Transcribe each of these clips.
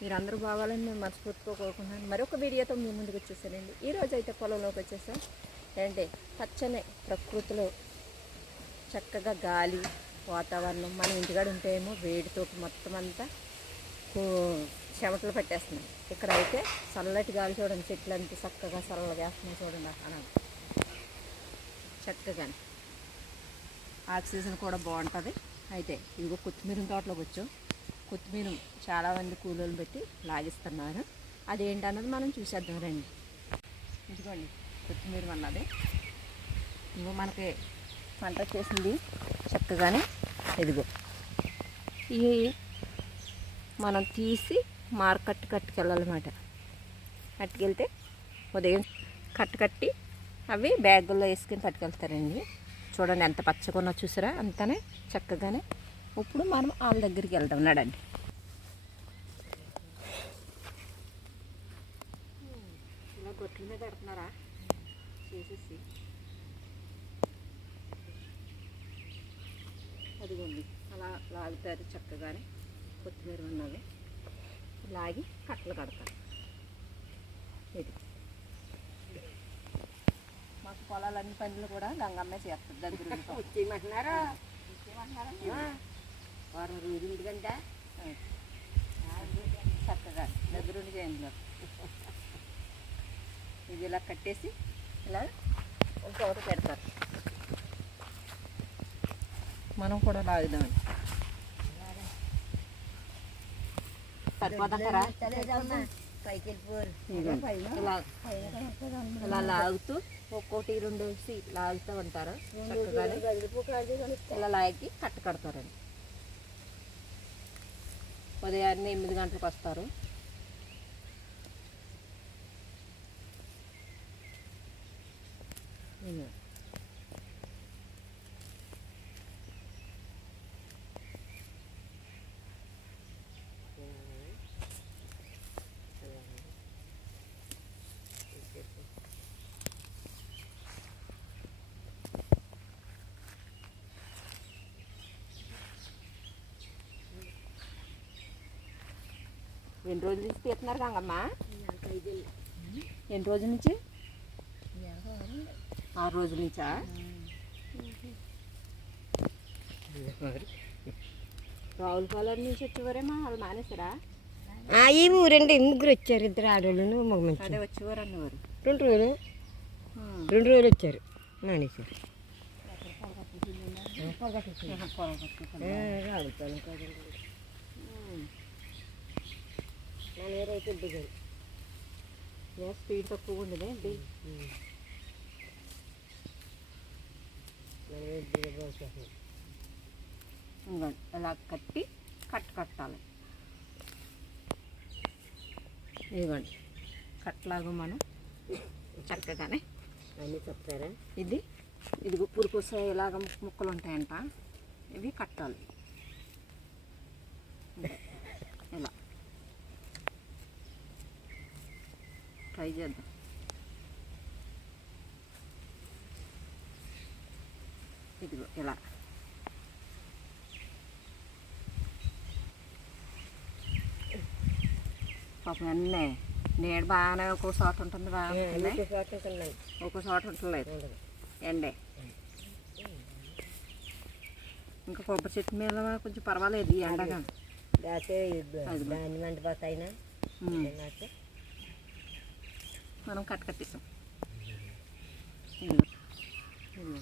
మీరందరూ బాగాలని మేము మనస్ఫూర్తిగా మరొక వీడియోతో మీ ముందుకు వచ్చేసానండి. ఈ రోజు అయితే పొలంలోకి వచ్చేసాం. ఏంటంటే పచ్చని ప్రకృతిలో చక్కగా గాలి వాతావరణం మన ఇంటికాడ ఉంటేమో వేడితో మొత్తం అంతా చెమటలు పట్టేస్తున్నాయి. ఇక్కడ అయితే చల్లటి గాలి చూడండి చెట్లు అంతా చక్కగా చల్లగా వేస్తున్నాయి చూడండి అలా చక్కగా ఆక్సిజన్ కూడా బాగుంటుంది. అయితే ఇదిగో కొత్తిమీర తోటలోకి వచ్చాం. కొత్తిమీర చాలామంది కూలీలు పెట్టి లాగిస్తున్నారు. అదేంటన్నది మనం చూసేద్దాం రండి. ఇదిగోండి కొత్తిమీర అన్నది. ఇంకో మనకి పంట వచ్చేసింది చక్కగానే. ఇదిగో. ఇవి మనం తీసి మార్కెట్ కట్టుకెళ్ళాలన్నమాట. కట్టుకెళ్తే ఉదయం కట్టు కట్టి అవి బ్యాగుల్లో వేసుకుని పట్టుకెళ్తారండి చూడండి ఎంత పచ్చగా ఉన్నా చూసారా? అంతనే చక్కగానే ఇప్పుడు మనం వాళ్ళ దగ్గరికి వెళ్దాం. నడండి. ఇలా గొట్ల మీద పెడుతున్నారా? చేసేసి. అదిగోండి. అలా లాగుతారు చక్కగానే. కొత్తిమీర ఉన్నది లాగి కట్టలు కడతారు. ఇది. మాకు పొలాలన్ని పనులు కూడా గంగమ్మే చేస్తుంది. దగ్గర వచ్చేయమంటున్నారా? వారం రోజులు ఎందుకంటే చక్కగా దగ్గరుండి చేయండి ఇది ఇలా కట్టేసి ఇలా ఒక చోట పెడతారు. మనం కూడా లాగుదామండి సరిపోతారా పైకి వెళ్ళిపోరు ఇలా లాగుతూ ఒక్కోటి రెండు వేసి లాగుతూ ఉంటారు. ఇలా లాగి కట్ట కడతారండి. ఉదయాన్నే ఎనిమిది గంటలకు వస్తారు ఇదిగో. ఎన్ని రోజుల నుంచి తీస్తున్నారు గంగమ్మ? ఎన్ని రోజుల నుంచి? ఆరు రోజుల నుంచా? రావులపాలెం నుంచి వచ్చేవారేమో వాళ్ళు మానేసారా ఈ ఊరండి ముగ్గురు వచ్చారు ఇద్దరు ఆడవాళ్ళు మగ మంచి అదే వచ్చేవారు అన్నవారు. రెండు రోజులు రెండు రోజులు వచ్చారు మానేశారు. రావుతాను కదండి. నా నీరైతే దిగారు స్పీడ్ తక్కువ ఉండదు ఏంటి? ఇదిగోండి, ఇలా కట్టి కట్ కట్టాలి. ఇదిగోండి. కట్టలాగా మనం. చక్కగానే. అన్నీ చెప్తారా? ఇది ఇది పురుకోసే ఇలాగ ముక్కలు ఉంటాయంట. ఇవి కట్టాలి ఇలా ట్రై చేద్దాం ఇదిగో ఇలా. పాపం అన్నీ. నీడ బాగానే ఒక్కో చోట ఉంటుంది బాగా ఒక్కో చోట ఉంటలేదు. ఎండే. ఇంకా కొబ్బరి చెట్టు మీద కొంచెం పర్వాలేదు ఈ ఎండగా. దాన్ని మండిపోతాయినా. మనం కట్ కట్టేసాం ఇదిగో. ఇదిగో.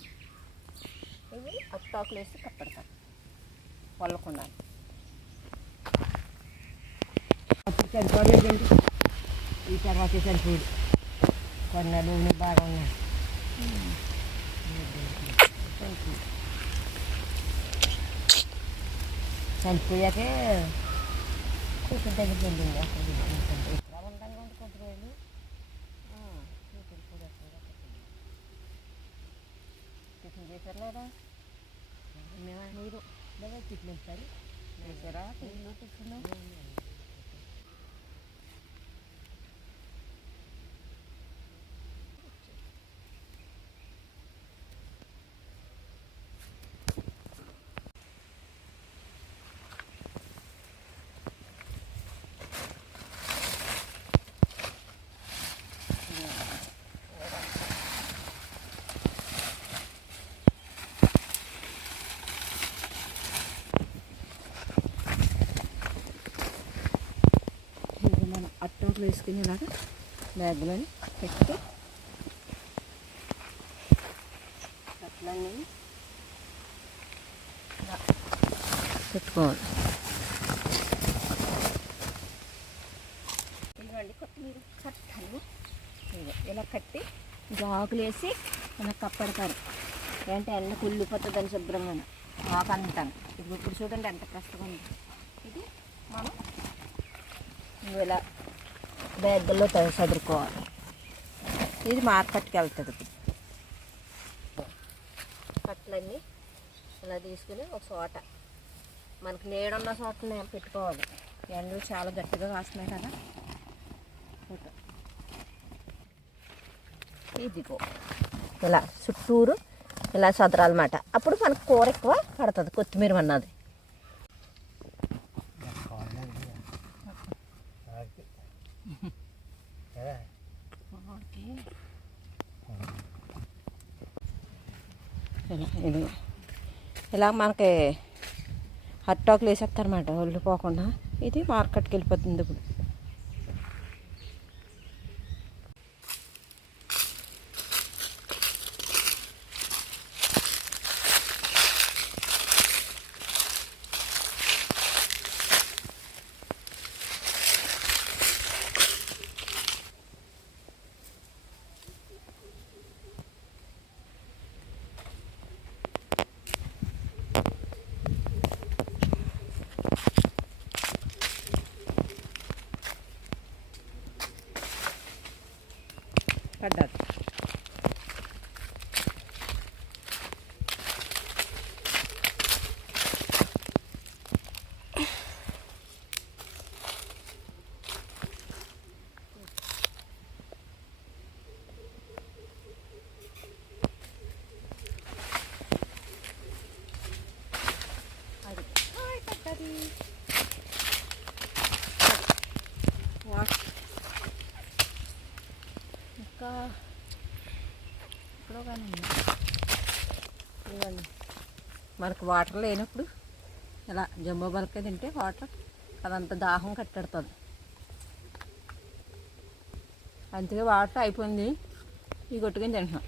ఇవి అత్తాకులు వేసి కట్టడతారు వల్లకుండా అప్పుడు సరిపోలేదండి ఈ తర్వాత సరిపోదు కొన్నాళ్ళు బాగా ఉన్నాయి చనిపోయాకే కూతురు దగ్గరికి వెళ్ళింది అక్కడ ఇక్కడ ఉంటాను కొంత కొద్ది రోజులు టిఫిన్ చేశారు లేదా. మీరు? లేదా టిఫిన్ ఇస్తారు చేశారా? టిఫిన్ టిఫిన్ దాంట్లో వేసుకుని ఇలాగా బ్యాగ్లోని పెట్టి కట్లన్నీ ఇలా పెట్టుకోవాలి. ఇదిగోండి కొత్తిమీర కట్టాలి. ఇలా కట్టి జాకులు వేసి మనం కప్పడతారు. ఏంటంటే ఎన్న కుళ్ళిపోతుందని శుభ్రంగా ఆకు అంటాను ఇప్పుడు చూడండి ఎంత కష్టంగా ఉంది. ఇది మనం ఇలా బ్యాగ్లో త- ఇది మార్కెట్కి వెళ్తుంది ఇప్పుడు. కట్టలన్నీ ఇలా తీసుకుని ఒక చోట. మనకు నీడున్న చోటనే పెట్టుకోవాలి. ఎండలు చాలా గట్టిగా కాస్తున్నాయి కదా. ఇంకా ఇదిగో. ఇలా చుట్టూరు ఇలా చదరాలన్నమాట. అప్పుడు మనకు కూర ఎక్కువ పడుతుంది. కొత్తిమీర అన్నది. ఇలా ఇది ఇలా మనకి హట్టాకులు వేసేస్తారన్నమాట ఒళ్ళు పోకుండా. ఇది మార్కెట్కి వెళ్ళిపోతుంది ఇప్పుడు. పడ్డది అది ఎక్కడో కానీ ఇవ్వండి. మనకు వాటర్ లేనప్పుడు ఇలా జంబో బలకే తింటే వాటర్ అదంతా దాహం కట్టెడుతుంది. అందుకే వాటర్ అయిపోయింది. ఈ కొట్టుకొని తింటున్నాం.